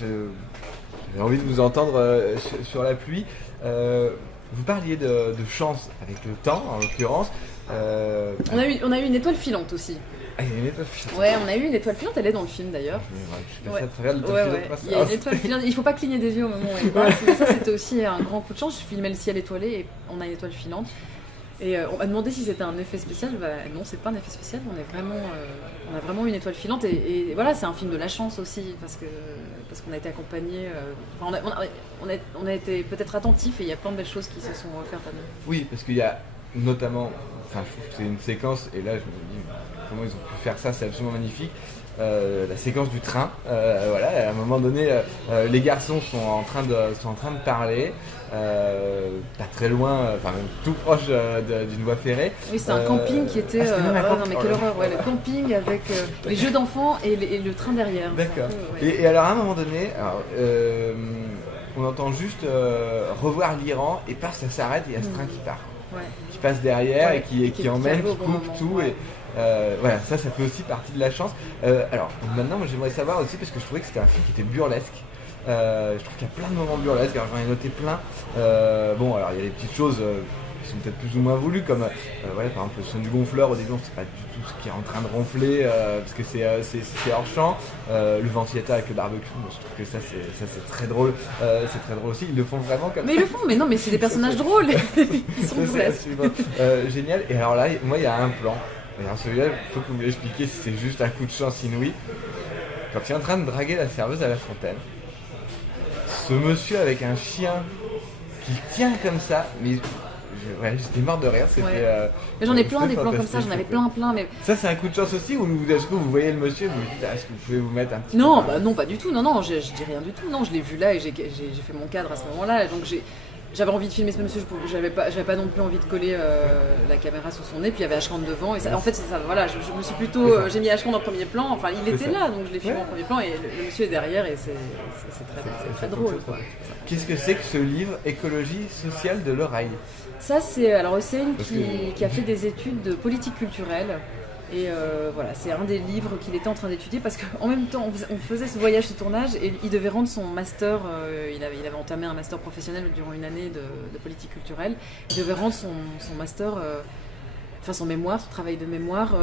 J'ai envie de vous entendre sur la pluie. Vous parliez de chance avec le temps, en l'occurrence. On a eu une étoile filante aussi. Ah, il y a une étoile filante. Ouais, on a eu une étoile filante, elle est dans le film d'ailleurs. Je suis passé à travers l'étoile filante. Il y a une étoile filante, il faut pas cligner des yeux au moment où elle passe. Mais ça, c'était aussi un grand coup de chance. Je filmais le ciel étoilé et on a une étoile filante. Et on m'a demandé si c'était un effet spécial. Non, c'est pas un effet spécial. On a vraiment une étoile filante. Et voilà, c'est un film de la chance aussi, parce qu'on a été accompagnés. On a été peut-être attentifs, et il y a plein de belles choses qui se sont offertes à nous. Oui, parce qu'il y a notamment, je trouve que c'est une séquence, et là je me dis comment ils ont pu faire ça, c'est absolument magnifique. La séquence du train, voilà, à un moment donné, les garçons sont en train de parler, pas très loin, enfin même tout proche d'une voie ferrée. Oui, c'est un camping qui était. Non mais quelle horreur, le camping avec les jeux d'enfants et le train derrière. D'accord. Et alors à un moment donné, on entend juste revoir l'Iran et paf, ça s'arrête et il y a ce train qui part. Ouais. Qui passe derrière Ouais, et qui emmène, arrive au qui bon coupe moment, tout. ouais. Et, voilà, ça fait aussi partie de la chance. Alors, maintenant, moi, j'aimerais savoir aussi, parce que je trouvais que c'était un film qui était burlesque. Je trouve qu'il y a plein de moments burlesques, alors j'en ai noté plein. Bon, alors il y a des petites choses qui sont peut-être plus ou moins voulues, comme voilà, par exemple le son du gonfleur, au début on ne sait pas du tout ce qui est en train de ronfler, parce que c'est hors champ. Le ventilateur avec le barbecue, moi, je trouve que ça c'est très drôle. C'est très drôle aussi, ils le font vraiment comme Mais ça. ils le font, mais non, mais c'est des personnages drôles. Ils sont Ça, c'est burlesques. absolument génial. Et alors là, moi il y a un plan. Et alors celui-là, il faut que vous me l'expliquiez si c'est juste un coup de chance inouï. Quand il est en train de draguer la serveuse à la fontaine, ce monsieur avec un chien qui tient comme ça, mais j'étais mort de rire. C'était, Ouais. Mais j'en ai plein des plans comme ça, fantastique. j'en avais plein. Mais Ça, c'est un coup de chance aussi, ou est-ce que vous voyez le monsieur, vous vous dites, est-ce que vous pouvez vous mettre un petit non, peu bah non, pas du tout. Non, je dis rien du tout. Non, je l'ai vu là et j'ai fait mon cadre à ce moment-là. Donc j'avais envie de filmer ce monsieur, j'avais pas non plus envie de coller la caméra sous son nez, puis il y avait Ashkan devant. Et ça, en fait, c'est ça, voilà, je me suis plutôt. J'ai mis Ashkan en premier plan, enfin il était là, donc je l'ai filmé en premier plan, et le monsieur est derrière, et c'est très drôle, quoi. Qu'est-ce que c'est que ce livre Écologie sociale de l'oreille? Ça, c'est alors Hossein Parce qui a fait des études de politique culturelle. Et voilà, c'est un des livres qu'il était en train d'étudier parce qu'en même temps, on faisait ce voyage de tournage et il devait rendre son master. Il avait entamé un master professionnel durant une année de politique culturelle. Il devait rendre son master, enfin son mémoire, son travail de mémoire,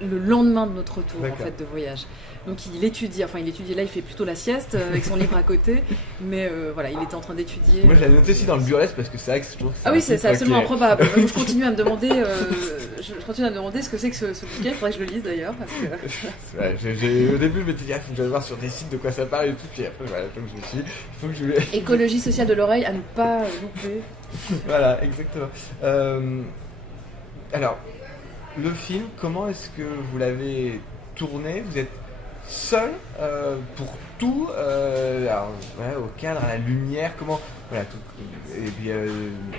le lendemain de notre retour en fait, de voyage. Donc il étudiait là, il fait plutôt la sieste avec son livre à côté, mais voilà, il était en train d'étudier. Moi j'avais noté aussi dans le burlesque parce que c'est vrai que je trouve que Ah oui, c'est titre absolument qui est- improbable. Je continue à me demander, ce que c'est que ce bouquin. Il faudrait que je le lise d'ailleurs parce que. Ouais, au début je m'étais dit, faut que j'aille voir sur des sites de quoi ça parle et tout, puis après voilà, comme je me suis dit, il faut que je... Écologie sociale de l'oreille à ne pas louper. Voilà, exactement. Alors, le film, comment est-ce que vous l'avez tourné? Vous êtes seul pour tout, alors, voilà, au cadre, à la lumière, comment, voilà, tout, et puis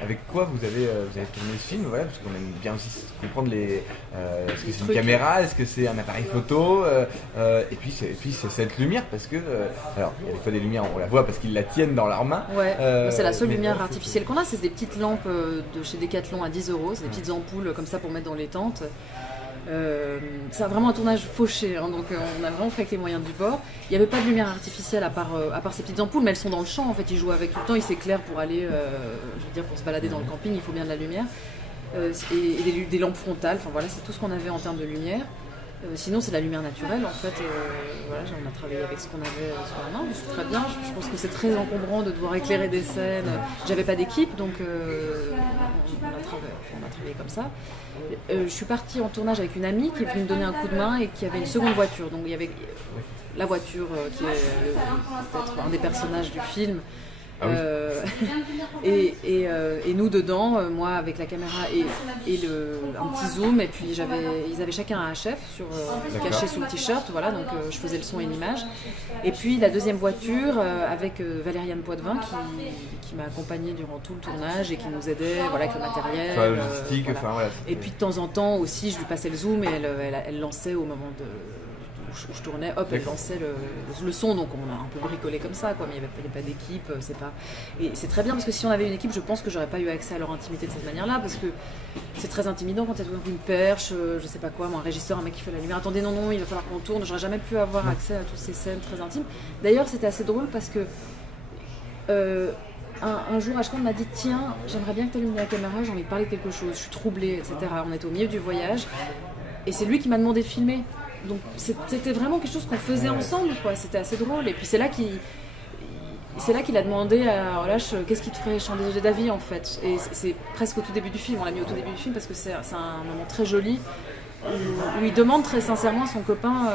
avec quoi vous avez tourné ce film, voilà, parce qu'on aime bien aussi comprendre est-ce que c'est une caméra, est-ce que c'est un appareil photo, et puis c'est cette lumière, parce que, alors, il y a des fois des lumières, on la voit parce qu'ils la tiennent dans leurs mains. Ouais, c'est la seule mais lumière bon, artificielle qu'on a, c'est des petites lampes de chez Decathlon à 10 €, c'est des petites ampoules comme ça pour mettre dans les tentes. C'est vraiment un tournage fauché, hein, donc on a vraiment fait avec les moyens du bord. Il n'y avait pas de lumière artificielle à part ces petites ampoules, mais elles sont dans le champ en fait, ils jouent avec tout le temps, il s'éclaire pour aller, pour se balader dans le camping, il faut bien de la lumière. Et des lampes frontales, enfin voilà, c'est tout ce qu'on avait en termes de lumière. Sinon c'est de la lumière naturelle en fait, voilà, on a travaillé avec ce qu'on avait sur la main, c'est très bien, je pense que c'est très encombrant de devoir éclairer des scènes, j'avais pas d'équipe donc on a travaillé comme ça. Je suis partie en tournage avec une amie qui est venue me donner un coup de main et qui avait une seconde voiture, donc il y avait la voiture qui est peut-être un des personnages du film. Ah oui. Et nous dedans, moi avec la caméra et un petit zoom, et puis ils avaient chacun un HF caché sous le t-shirt, voilà, donc je faisais le son et l'image. Et puis la deuxième voiture avec Valériane Poitvin qui m'a accompagnée durant tout le tournage et qui nous aidait, voilà, avec le matériel. Enfin, logistique, voilà. enfin voilà. Et puis de temps en temps aussi, je lui passais le zoom et elle lançait au moment où je tournais, hop, elle lançait le son, donc on a un peu bricolé comme ça, quoi, mais il n'y avait pas d'équipe, et c'est très bien parce que si on avait une équipe, je pense que j'aurais pas eu accès à leur intimité de cette manière-là, parce que c'est très intimidant quand il y a tout d'un coup une perche, je sais pas quoi, moi, un régisseur, un mec qui fait la lumière, attendez, non, il va falloir qu'on tourne, j'aurais jamais pu avoir accès à toutes ces scènes très intimes. D'ailleurs, c'était assez drôle parce que un jour, Ashkan m'a dit, tiens, j'aimerais bien que tu allumes la caméra, j'ai envie de parler de quelque chose, je suis troublée, etc. On était au milieu du voyage, et c'est lui qui m'a demandé de filmer. Donc c'était vraiment quelque chose qu'on faisait ensemble, quoi. C'était assez drôle. Et puis c'est là qu'il a demandé à Relâche qu'est-ce qui te ferait changer d'avis en fait. Et c'est presque au tout début du film, on l'a mis au tout début du film parce que c'est un moment très joli où il demande très sincèrement à son copain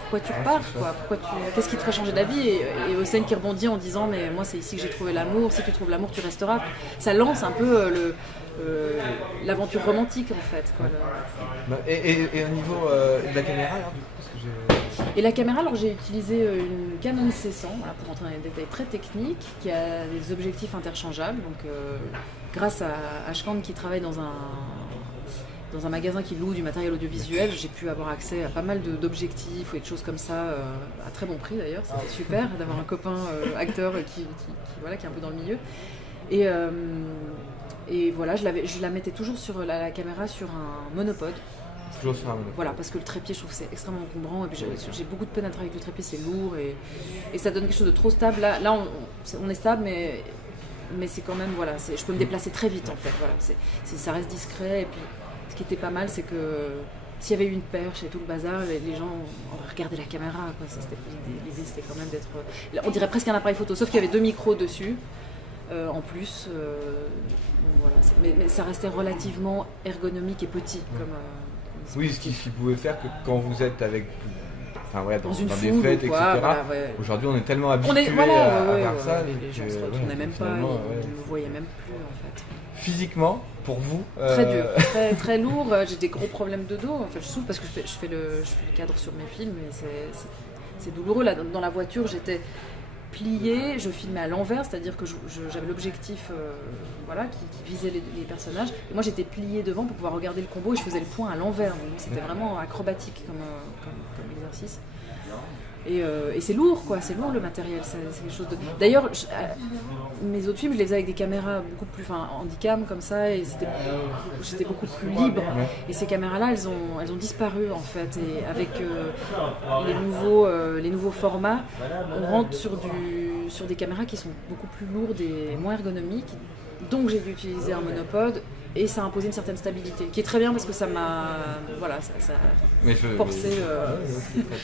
pourquoi tu repars, quoi, qu'est-ce qui te ferait changer d'avis, et Hossein qui rebondit en disant mais moi c'est ici que j'ai trouvé l'amour, si tu trouves l'amour tu resteras. Ça lance un peu l'aventure romantique en fait, quoi. Et au niveau de la caméra alors, Et la caméra, alors j'ai utilisé une Canon C100, voilà, pour rentrer dans les détails très techniques, qui a des objectifs interchangeables. Donc grâce à Ashkan qui travaille dans dans un magasin qui loue du matériel audiovisuel, j'ai pu avoir accès à pas mal d'objectifs ou des choses comme ça, à très bon prix d'ailleurs. C'était super d'avoir un copain acteur voilà, qui est un peu dans le milieu. Et voilà, je la mettais toujours sur la caméra sur un monopode. Toujours sur un monopode. Voilà, parce que le trépied, je trouve que c'est extrêmement encombrant. Et puis j'ai beaucoup de peine à travailler avec le trépied, c'est lourd et ça donne quelque chose de trop stable. Là on est stable, mais c'est quand même, voilà, je peux me déplacer très vite en fait. Voilà, ça reste discret. Et puis ce qui était pas mal, c'est que s'il y avait eu une perche et tout le bazar, les gens auraient regardé la caméra. Quoi. L'idée c'était quand même d'être. On dirait presque un appareil photo, sauf qu'il y avait 2 micros dessus. En plus, voilà, mais ça restait relativement ergonomique et petit. Oui, ce qui pouvait faire que quand vous êtes avec, enfin voilà, dans des foule, fêtes, etc. Voilà, ouais. Aujourd'hui, on est tellement habitués à faire ça. Les gens se retournaient même pas, ils ne me voyaient même plus en fait. Physiquement, pour vous Très dur, très lourd. J'ai des gros problèmes de dos. En fait, je souffre parce que je fais le cadre sur mes films et c'est douloureux. Là, dans la voiture, j'étais pliée, je filmais à l'envers, c'est-à-dire que j'avais l'objectif voilà, qui visait les personnages. Et moi, j'étais pliée devant pour pouvoir regarder le combo et je faisais le point à l'envers. Donc, c'était vraiment acrobatique comme exercice. Et c'est lourd, quoi. C'est lourd le matériel. C'est quelque chose de. D'ailleurs, mes autres films, je les faisais avec des caméras beaucoup plus, handycam comme ça, et j'étais beaucoup plus libre. Et ces caméras-là, elles ont disparu en fait. Et avec les nouveaux formats, on rentre sur des caméras qui sont beaucoup plus lourdes et moins ergonomiques. Donc j'ai dû utiliser un monopode. Et ça a imposé une certaine stabilité, qui est très bien parce que ça m'a forcé.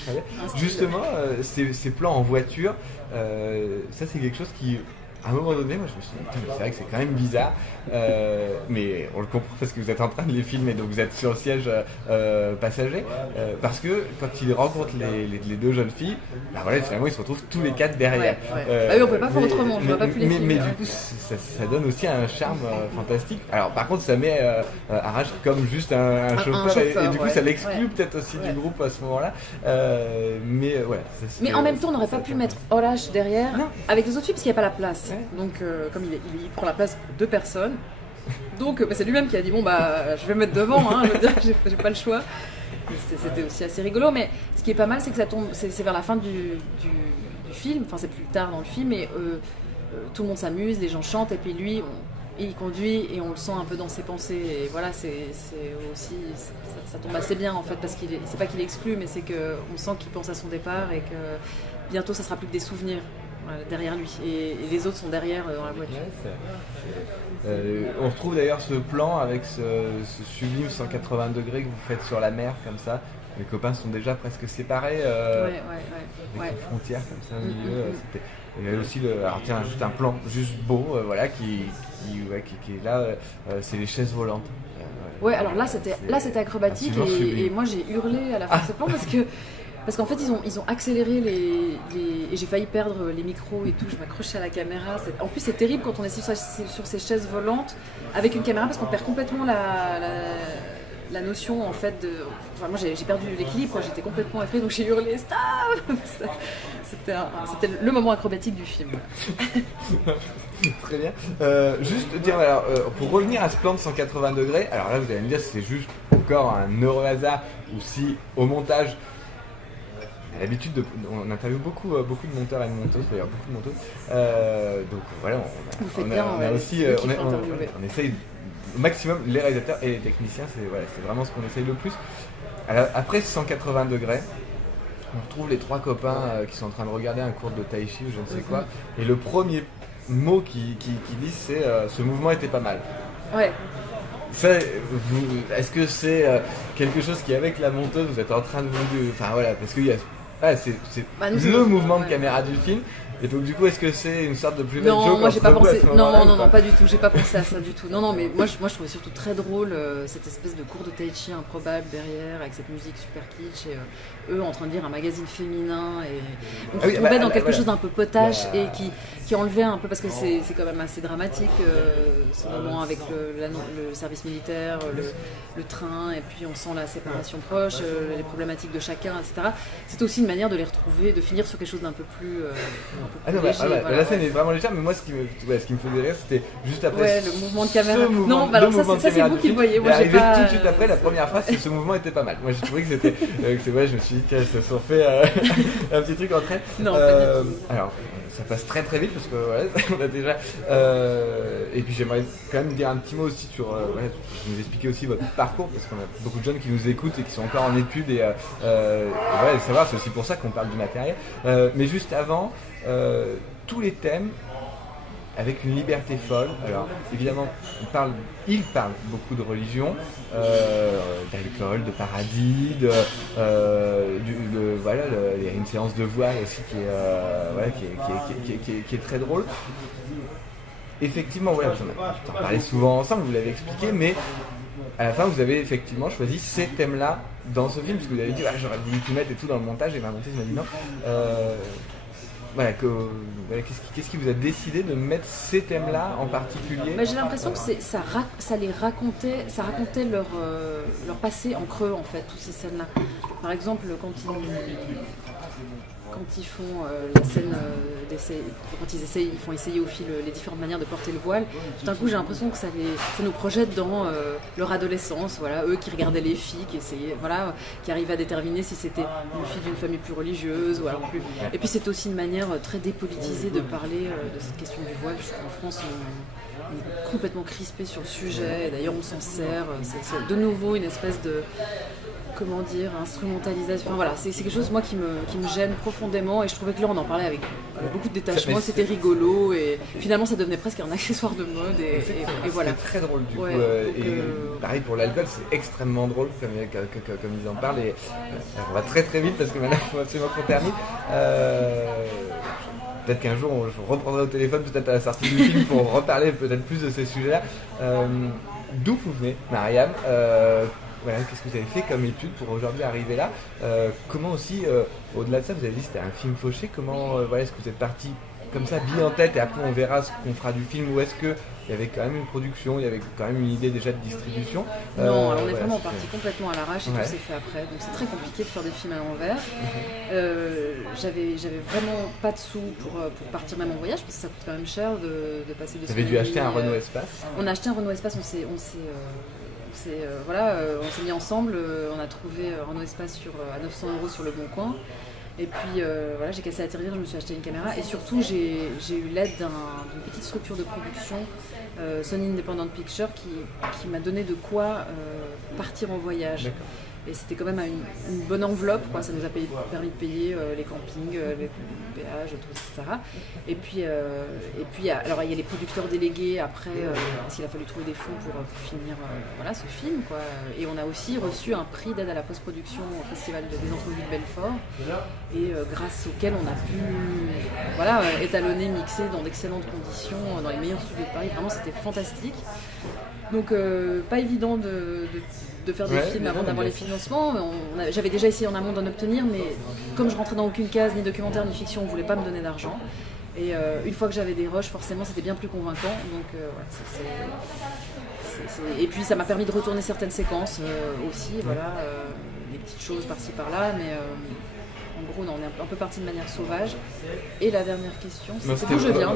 Très bien. Justement, ces plans en voiture, ça c'est quelque chose qui, à un moment donné, moi je me suis dit, c'est vrai que c'est quand même bizarre, mais on le comprend parce que vous êtes en train de les filmer, donc vous êtes sur le siège passager, parce que quand ils rencontrent les 2 jeunes filles, bah voilà, finalement ils se retrouvent tous les 4 derrière. Ouais. Bah oui, on peut pas faire autrement, je vois pas plus les films. Mais du coup, ça donne aussi un charme fantastique. Alors par contre, ça met Arash comme juste un chauffeur, et du coup ça l'exclut peut-être aussi du groupe à ce moment-là. Mais voilà. Mais en même temps, on n'aurait pas pu mettre Arash derrière avec les autres filles parce qu'il n'y a pas la place. Donc, comme il prend la place de 2 personnes, donc c'est lui-même qui a dit bon bah je vais me mettre devant, je veux dire, j'ai pas le choix. C'était aussi assez rigolo, mais ce qui est pas mal, c'est que ça tombe, c'est vers la fin du film, enfin c'est plus tard dans le film, et tout le monde s'amuse, les gens chantent, et puis lui, il conduit et on le sent un peu dans ses pensées. Et voilà, c'est aussi ça tombe assez bien en fait, parce c'est pas qu'il est exclu, mais c'est que on sent qu'il pense à son départ et que bientôt ça sera plus que des souvenirs. Derrière lui et les autres sont derrière dans la voiture. On retrouve d'ailleurs ce plan avec ce sublime 180 degrés que vous faites sur la mer comme ça. Les copains sont déjà presque séparés avec une frontière comme ça au milieu. Il y avait aussi juste un plan juste beau voilà, qui est là, c'est les chaises volantes. Ouais, alors là c'était acrobatique et moi j'ai hurlé à la fin de ce plan parce qu'en fait, ils ont accéléré et j'ai failli perdre les micros et tout. Je m'accrochais à la caméra. En plus, c'est terrible quand on est sur ces chaises volantes avec une caméra parce qu'on perd complètement la notion en fait de. Enfin, moi, j'ai perdu l'équilibre. J'étais complètement effrayée, donc j'ai hurlé stop. C'était le moment acrobatique du film. Très bien. Juste dire, alors, pour revenir à ce plan de 180 degrés, alors là, vous allez me dire si c'est juste encore un heureux hasard ou si au montage. L'habitude on interviewe beaucoup de monteurs et de monteuses, d'ailleurs beaucoup de monteuses. Donc voilà, on essaye au maximum, les réalisateurs et les techniciens, c'est vraiment ce qu'on essaye le plus. Alors, après 180 degrés, on retrouve les 3 copains qui sont en train de regarder un cours de tai chi ou je ne sais quoi, et le premier mot qu'ils disent c'est ce mouvement était pas mal. Ouais. Ça, est-ce que c'est quelque chose qui avec la monteuse vous êtes en train de vous... Enfin voilà, parce qu'il y a... c'est le mouvement de caméra du film. Et donc du coup, est-ce que c'est une sorte de plus belle joke? Non, moi j'ai pas pensé. Non, pas du tout. J'ai pas pensé à ça du tout. Non, mais moi je trouvais surtout très drôle cette espèce de cours de tai chi improbable derrière, avec cette musique super kitsch et eux en train de lire un magazine féminin et on se trouvait dans quelque chose d'un peu potache et qui enlevait un peu parce que c'est quand même assez dramatique ce moment avec le service militaire, le train et puis on sent la séparation proche, les problématiques de chacun, etc. C'est aussi une manière de les retrouver, de finir sur quelque chose d'un peu plus, léger. La scène est vraiment légère, mais moi ce qui me faisait rire, c'était juste après le mouvement de caméra. Non, alors ça c'est vous qui le voyez. Moi, arrivé tout de suite après, la première phrase, ce mouvement était pas mal. Moi j'ai trouvé que c'était, je me suis dit qu'elles se sont fait un petit truc entre elles. Non, pas du tout. Alors, ça passe très très vite parce que on a déjà. Et puis j'aimerais quand même dire un petit mot aussi sur. Vous expliquer aussi votre parcours parce qu'on a beaucoup de jeunes qui nous écoutent et qui sont encore en études et savoir, c'est aussi pour ça qu'on parle du matériel. Mais juste avant, tous les thèmes avec une liberté folle. Alors évidemment, il parle beaucoup de religion, d'alcool, de paradis, il y a une séance de voile aussi qui est très drôle. Effectivement, vous en parlez souvent ensemble, vous l'avez expliqué, mais à la fin, vous avez effectivement choisi ces thèmes-là dans ce film, parce que vous avez dit j'aurais voulu tout mettre et tout dans le montage, et ma monteuse m'a dit non. Qu'est-ce qui vous a décidé de mettre ces thèmes-là en particulier ? J'ai l'impression que ça racontait leur passé en creux en fait, toutes ces scènes-là. Par exemple, quand ils font la scène quand ils font essayer aux filles les différentes manières de porter le voile, tout d'un coup j'ai l'impression que ça nous projette dans leur adolescence, eux qui regardaient les filles, qui arrivaient à déterminer si c'était une fille d'une famille plus religieuse ou alors plus. Et puis c'est aussi une manière très dépolitisée de parler de cette question du voile. Je trouve qu'en France on est complètement crispé sur le sujet, et d'ailleurs on s'en sert, c'est de nouveau une espèce de instrumentalisation. C'est quelque chose moi qui me gêne profondément, et je trouvais que là on en parlait avec beaucoup de détachement, c'était rigolo et finalement ça devenait presque un accessoire de mode et voilà. C'est très drôle du coup. Pareil pour l'alcool, c'est extrêmement drôle comme ils en parlent, et on va très très vite parce que maintenant il faut absolument qu'on termine. Peut-être qu'un jour je reprendrai au téléphone, peut-être à la sortie du film, pour reparler peut-être plus de ces sujets-là. D'où vous venez, Mariam? Qu'est-ce que vous avez fait comme étude pour aujourd'hui arriver là? Comment aussi, au-delà de ça, vous avez dit que c'était un film fauché. Comment est-ce que vous êtes parti comme ça, bille en tête, et après on verra ce qu'on fera du film, ou est-ce qu'il y avait quand même une production, il y avait quand même une idée déjà de distribution? Non, alors on est vraiment parti complètement à l'arrache et tout s'est fait après. Donc c'est très compliqué de faire des films à l'envers. J'avais vraiment pas de sous pour partir même en voyage, parce que ça coûte quand même cher de passer de. Vous avez dû acheter un Renault Espace? On a acheté un Renault Espace, on s'est mis ensemble, on a trouvé Renault Espace à 900 € sur le Bon Coin. Et puis j'ai cassé la tirelire, je me suis acheté une caméra, et surtout j'ai eu l'aide d'une petite structure de production, Sony Independent Pictures, qui m'a donné de quoi partir en voyage. D'accord. Et c'était quand même une bonne enveloppe, ça nous a permis de payer les campings, les péages, tout, etc. Et puis alors il y a les producteurs délégués après, parce qu'il a fallu trouver des fonds pour finir ce film, Et on a aussi reçu un prix d'aide à la post-production au Festival des Entrevues de Belfort, et grâce auquel on a pu étalonner, mixer dans d'excellentes conditions, dans les meilleurs studios de Paris. Vraiment c'était fantastique. Donc pas évident de faire des films avant d'avoir les financements. J'avais déjà essayé en amont d'en obtenir, mais comme je rentrais dans aucune case, ni documentaire ni fiction, on ne voulait pas me donner d'argent. Et une fois que j'avais des rushs, forcément c'était bien plus convaincant. Donc et puis ça m'a permis de retourner certaines séquences aussi, des petites choses par-ci par-là, mais en gros on est un peu parti de manière sauvage. Et la dernière question, c'est d'où je viens.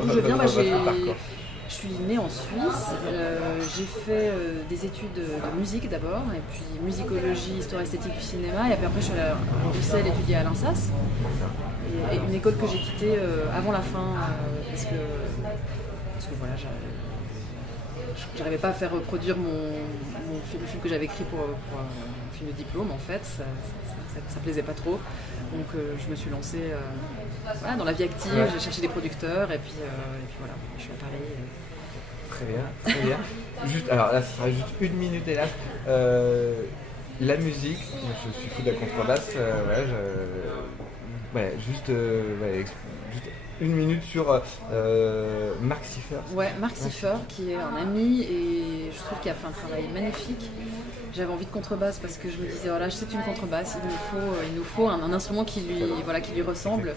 Je suis née en Suisse, j'ai fait des études de musique d'abord, et puis musicologie, histoire esthétique du cinéma, et puis après je suis allée à Bruxelles étudier à l'INSAS, et une école que j'ai quittée avant la fin, parce que j'arrivais pas à faire reproduire le film que j'avais écrit pour un film de diplôme, en fait, ça plaisait pas trop, donc je me suis lancée dans la vie active, j'ai cherché des producteurs, et puis voilà, je suis à Paris. Très bien. Alors là, ce sera juste 1 minute, hélas. La musique, je suis fou de la contrebasse. Juste 1 minute sur Marc Siffer. Marc Siffer, qui est un ami, et je trouve qu'il a fait un travail magnifique. J'avais envie de contrebasse parce que je me disais, c'est une contrebasse, il nous faut un instrument qui lui ressemble.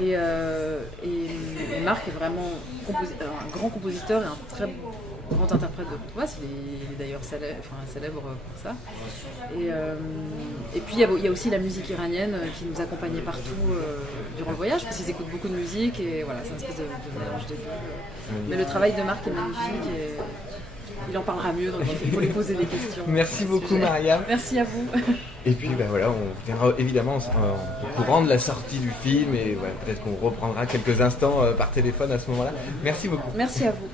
Et Marc est vraiment un grand compositeur et un très grand interprète de contrebasse. Il est d'ailleurs célèbre pour ça. Et puis il y a aussi la musique iranienne qui nous accompagnait partout durant le voyage, parce qu'ils écoutent beaucoup de musique et voilà, c'est un espèce de mélange des deux. Mais le travail de Marc est magnifique et il en parlera mieux, donc il faut lui poser des questions. Merci beaucoup Mariam. Merci à vous. Et puis voilà, on tiendra évidemment au courant de la sortie du film et peut-être qu'on reprendra quelques instants par téléphone à ce moment-là. Merci beaucoup. Merci à vous.